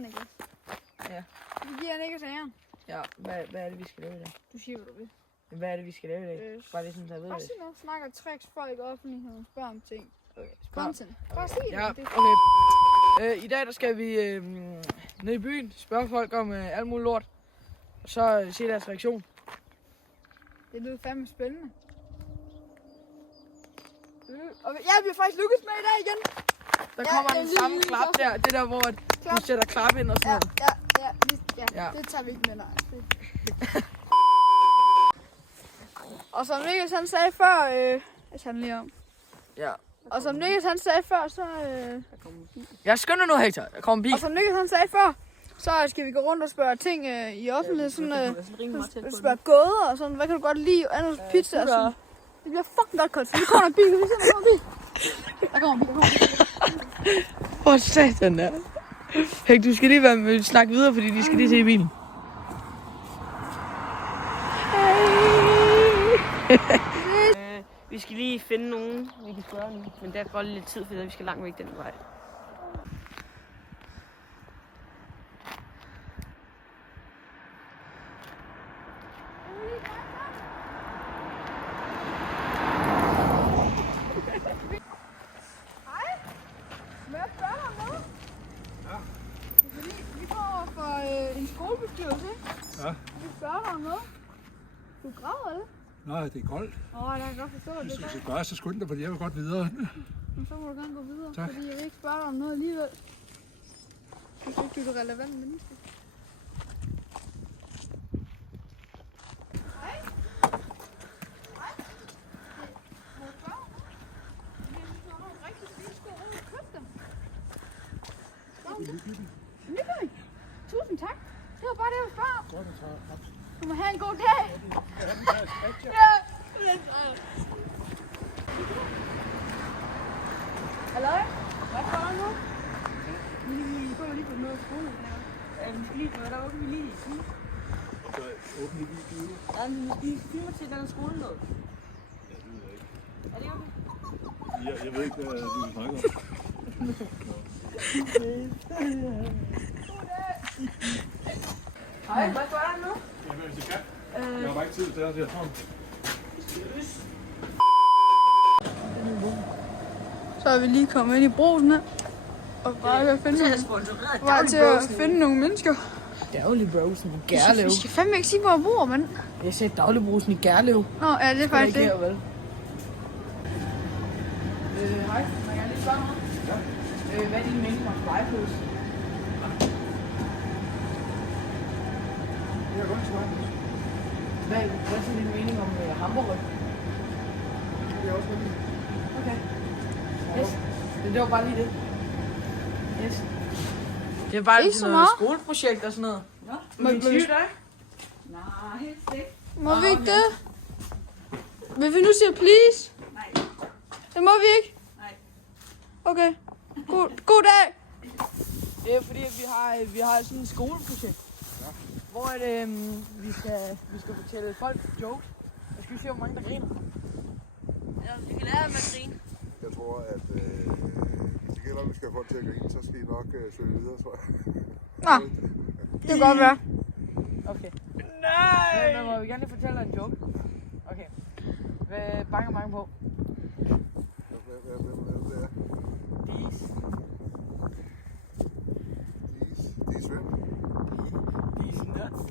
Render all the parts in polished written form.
Niklas. Ja. Vi giver Niklas æren. Ja, hvad er det, vi skal lave i dag? Du siger, hvad du vil. Hvad er det, vi skal lave i dag? Bare lige sådan, så jeg ved Bare det. sig noget. Snakker tricks, folk i offentligheden, spørger om ting. Okay, Content. Bare sig det. Ja, Det okay. I dag der skal vi ned i byen, spørge folk om alt muligt lort. Og så se deres reaktion. det lyder fandme spændende. Og ja, vi har faktisk lykkes med i dag igen. Der kommer den samme klap der. Det der, hvor du sætter klap ind og sådan noget. Ja. Det tager vi ikke med, nej. Og som Niklas han sagde før, jeg tager den lige om. Ja. Og som Niklas han sagde før, så... Jeg skynder nu, Hector. Jeg kommer en bil. Og som Niklas han sagde før, så skal vi gå rundt og spørge ting i offentlighed. Sådan, spørge gåder og sådan. Hvad kan du godt lide? Andet pizza og sådan. Det bliver fucking godt koldt. Nu kommer en bil. Kan vi se, der kommer en bil? Der kommer en bil. Hvor satan er. Hæk, du skal lige snakke videre, fordi de skal lige se bilen. Vi skal lige finde nogen, vi kan spørge nu. Men der går lidt tid, fordi vi skal langt væk den vej. En skolebestyrelse, ikke? Ja. Vi spørger dig om noget. Du græder, eller? Nej, det er koldt. Jeg kan godt forstå, at det er Hvis godt. du gør, så skynd dig, for jeg vil godt videre. Men så må du gerne gå videre, Tak. fordi jeg vil ikke spørge dig om noget alligevel. Jeg synes ikke, du er et relevant menneske. Hej. Hej. Må jeg spørge? Jeg synes, du har nogle rigtig fine sko. Hvor har du købt dem? Nykøbing. Tusind tak. Det var bare det, jeg ville spørge om. Godt at tage haps. Du må have en god dag. Ja. Hallo? Hvad får du nu? Vi går lige på noget af skolen. Vi skal lige prøve, der åbner vi lige i skole. Så åbner vi lige. Ja, men vi skal filme til den skole noget. Ja, det ved jeg ikke. Er det okay? Jeg ved ikke, hvad du vil snakke om. Hej, hvad gør du nu? Jamen, hvis jeg kan. Jeg har bare ikke tid til det her. Så er vi lige kommet ind i Brugsen her. Og bare ved at finde nogle mennesker. Daglig brosen i Gærlev. Vi skal fandme ikke sige, hvor jeg bor, mand. Jeg sagde daglig brosen i Gærlev. Nå, ja, det er faktisk det. Hej, må jeg lige spørge noget? Ja. Hvad er din mening om Vejpøs? Jeg er godt til mig. Hvad er så din mening om hamburger? Det er også godt. Okay. Yes. Det var bare lige det. Yes. Det er bare Ikke så sådan noget meget. skoleprojekt og sådan noget. Ja. Må vi dig? Nej, helst ikke. Må vi ikke det? Vil vi nu sige please? Nej. Det må vi ikke? Nej. Okay. God dag. Det er fordi, at vi har sådan et skoleprojekt. Ja. Hvor vi skal fortælle folk jokes. Jeg skal se, hvor mange der griner. Ja, vi kan lære dem at grine. Jeg tror, at hvis det gælder, at vi skal have folk til at grine, så skal I nok søge videre, tror jeg. Nå, det kan godt være. Okay. Nej! Men må vi gerne lige fortælle dig en joke? Okay. Hvad banker mange på? Hvem er det? Dis. De er svøm. Dis nuts.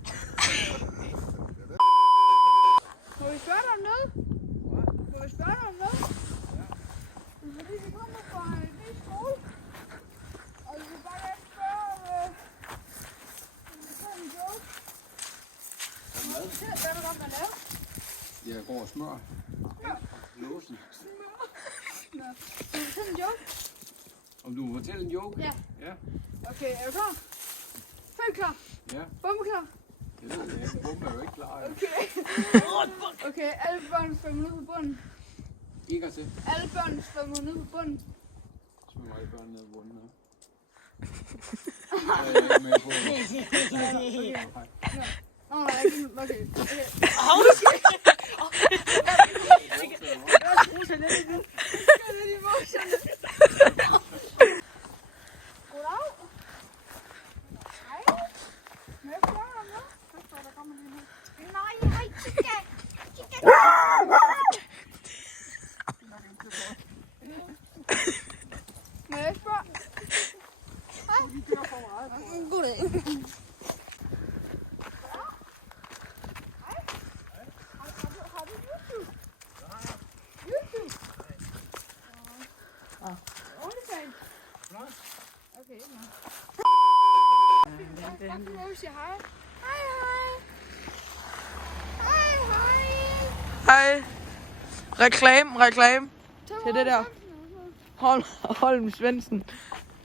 Må vi spørge dig om noget? Må vi spørge dig om noget? Fordi vi kommer fra en ny skole. Og vi vil bare gerne spørge om vi får en joke. Må du fortælle, hvad du godt vil lave? Jeg går og smør. Låsen. Nå, må du fortælle en joke? Om du vil fortælle en joke? Ja. Ja. Okay, er du klar? Født klar? Ja. Bombe klar? Det ved jeg ikke. Bomben er jo ikke klar. Okay, alle børn svømmer ned på bunden. En gang til. Alle børn svømmer ned på bunden. Smør alle børn ned i bunden her. Jeg er ikke med på det. Nå, nej, ikke. Okay. Goddag. Goddag. Har du YouTube? YouTube? OnlyFans? Okay, nå. Jeg kan prøve at sige hej. Hej, hej. Hej, hej. Hej. Reklame. Til det der. Holm Svendsen.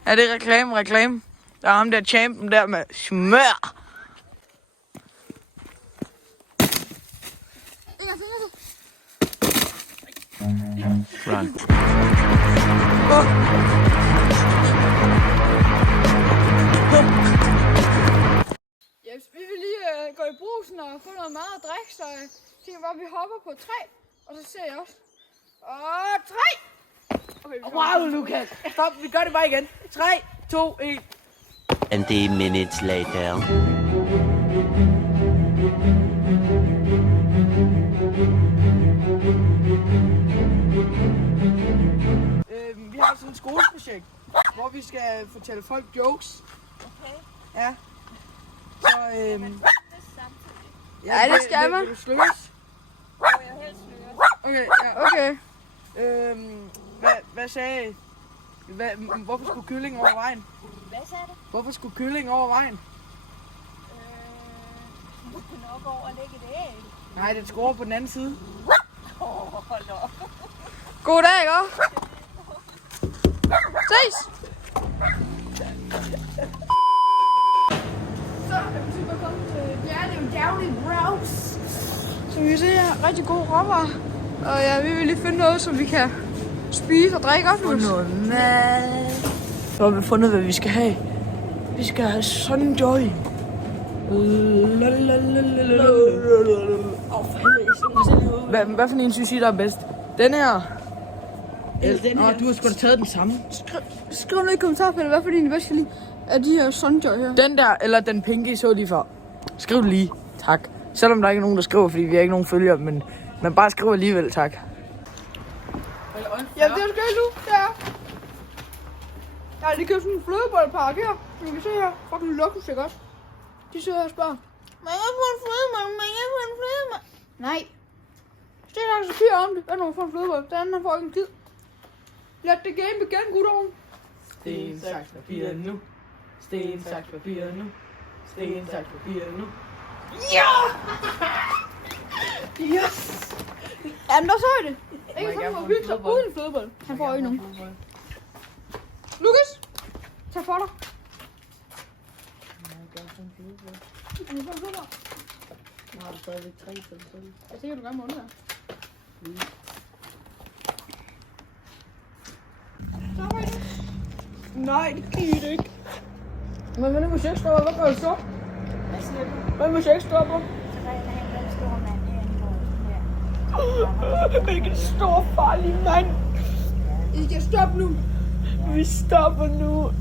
Er det reklame? Der er ham der champion der med smør. Run. Yes, vi vil lige gå i brusen og få noget mad og drikke, så jeg tænker bare, at vi hopper på 3, og så ser jeg også. Og 3! Okay, Wow, Lukas. Stop, vi gør det bare igen. 3, 2, 1. 20 minutes later. Vi har sådan et skoleprojekt, hvor vi skal fortælle folk jokes. Okay. Ja. Så, Ja, det skal man. Vil du sløs? Okay, ja. Okay. Hvad sagde... Hvorfor skulle kyllingen over vejen? Hvad sagde du? Hvorfor skulle kyllingen over vejen? Du skal nok over og lægge et æg. Nej, den skulle over på den anden side. Hold op. God dag, ikke? Ses! Så er vi super kommet til Bjerne Downy Browse. Som vi ser her, rigtig god råvarer. Og ja, vi vil lige finde noget, som vi kan spise og drikke op. Noget mad. Så har vi fundet, hvad vi skal have. Vi skal have Sunjoy. Hvad for en synes I, der er bedst? Den her? Eller den her? Du har sgu da taget den samme. Skriv ned i kommentarfeltet, hvad for din I bedst kan lide af de her Sunjoy her. Den der, eller den pinke, I så lige før. Skriv det lige. Tak. Selvom der ikke er nogen, der skriver, fordi vi har ikke nogen følgere, men bare skriv alligevel, tak. Ja, det skal jeg nu. Det er. Jeg har lige købt sådan en flødebollepakke her. Som I kan se her. Fucking luksus, ikke også? De sidder her og spørger. Må jeg få en flødebolle? Må jeg få en flødebolle? Nej. Så det er altså fyr om det. Hvad når man får en flødebolle? Den anden, han får ikke en tid. Lad det game begin, gutter. Sten, saks, papir nu. Sten, saks, papir nu. Sten, saks, papir nu. Ja! Yes! Jamen, der så er det. Ikke sådan, hvor hygge sig uden flødebolle. Han får ikke nogen. Lukas! Tag for dig. Han får en flødebolle. Har du stadigvæk 3 for det sådan? Jeg tænker, du gerne må undvære. Så får I det. Nej, det giver det ikke. Men hvad hvis jeg ikke stopper? Hvad gør du så? Hvad siger du? Hvad hvis jeg ikke stopper? Så er der en stor mand herinde. Ikke en stor farlig mand. I kan stoppe nu. Vi stopper nu.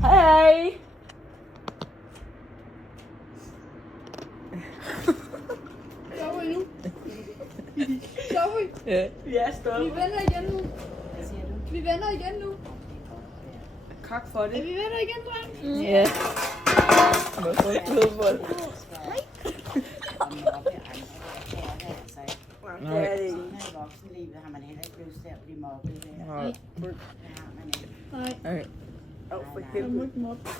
Hej. Stopper I nu. Stopper I. Ja, vi er stoppet. Vi vender igen nu. Hvad siger du? Vi vender igen nu. Tak for det. Vi vender igen, dreng. Ja. Hvad for et flødebold? Nej. Det er det ikke. I voksenlivet har man heller ikke lyst til at blive mobbet der. Nej. Det har man ikke. Nej. For Jeg må ikke mobbe.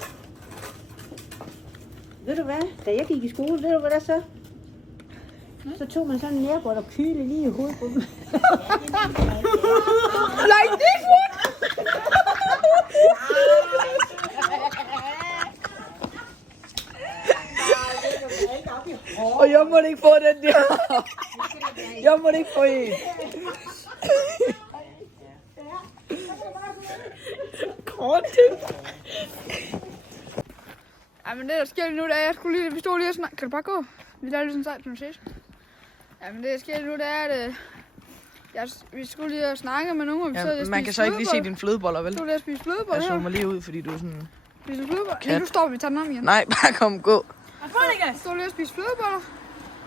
Ved du hvad? Da jeg gik i skole, ved du hvad der så? Så tog man sådan en nærbord og kyle lige i hovedet på dem. Like this one! Og jeg måtte ikke få den der. Jeg måtte ikke få en. Kortet. Ja, men det der sker lige nu, det er, vi stod lige og snakke. Kan du bare gå? Vi laver lige sådan en sejt pronunciation. Ja, men det der sker lige nu, det er, at vi skulle lige og snakke med nogen, og vi Ja, man kan så ikke lige se dine flødeboller, vel? Vi stod lige og spise flødeboller Jeg her. zoomer lige ud, fordi du er sådan... Spise flødeboller. Lige nu står vi tager den om igen. Nej, bare kom, gå. Vi stod lige og spise flødeboller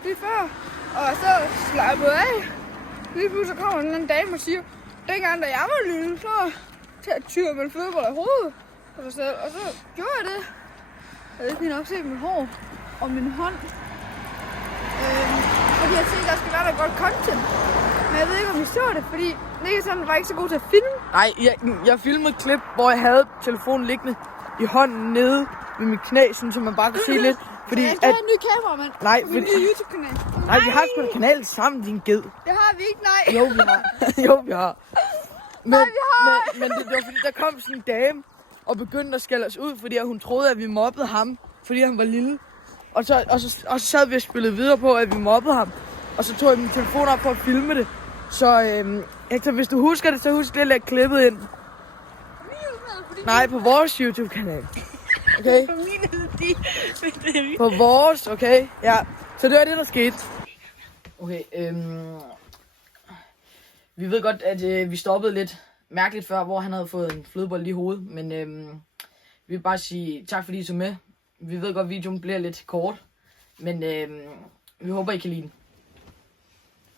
lige før, og så slappede af. Lige pludselig kommer en eller anden dame og siger, dengang da jeg var lille, så tyrer man fodbold i hovedet på sig selv. Og så gjorde jeg det. Jeg ved ikke, nok se mit hår og min hånd. Fordi jeg tænkte, der skal være der godt content. Men jeg ved ikke, om I så det, fordi Nikkelsen var ikke så god til at filme. Nej, jeg filmede et klip, hvor jeg havde telefonen liggende i hånden nede ved mit knæ, sådan, så man bare kunne se lidt. Fordi Jeg skal have en ny kameramand Nej, på min nye YouTube-kanal. Nej, vi har sgu da kanalen sammen, din ged. Det har vi ikke, nej. Jo, vi har. Jo, vi har. Men det var fordi, der kom sådan en dame og begyndte at skælde os ud, fordi hun troede, at vi mobbede ham, fordi han var lille. Og så sad vi og spillede videre på, at vi mobbede ham. Og så tog jeg min telefon op for at filme det. Så Hector, hvis du husker det, så husk lige at lægge klippet ind. Nej, på vores YouTube-kanal. Okay? På vores, okay? Ja, så det var det, der skete. Okay, vi ved godt, at vi stoppede lidt mærkeligt før, hvor han havde fået en flødebold i hovedet. Men vi vil bare sige tak, fordi I så med. Vi ved godt, at videoen bliver lidt kort. Men vi håber, I kan lide den.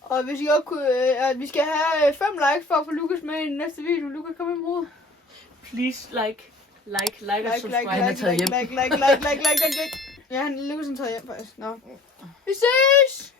Og hvis I godt kunne, at vi skal have 5 likes for at få Lukas med i den næste video. Lukas, kom med brud. Please like og subscribe. Han er taget hjem. Like. Ja, Lukas er taget hjem faktisk. Nå. Vi ses!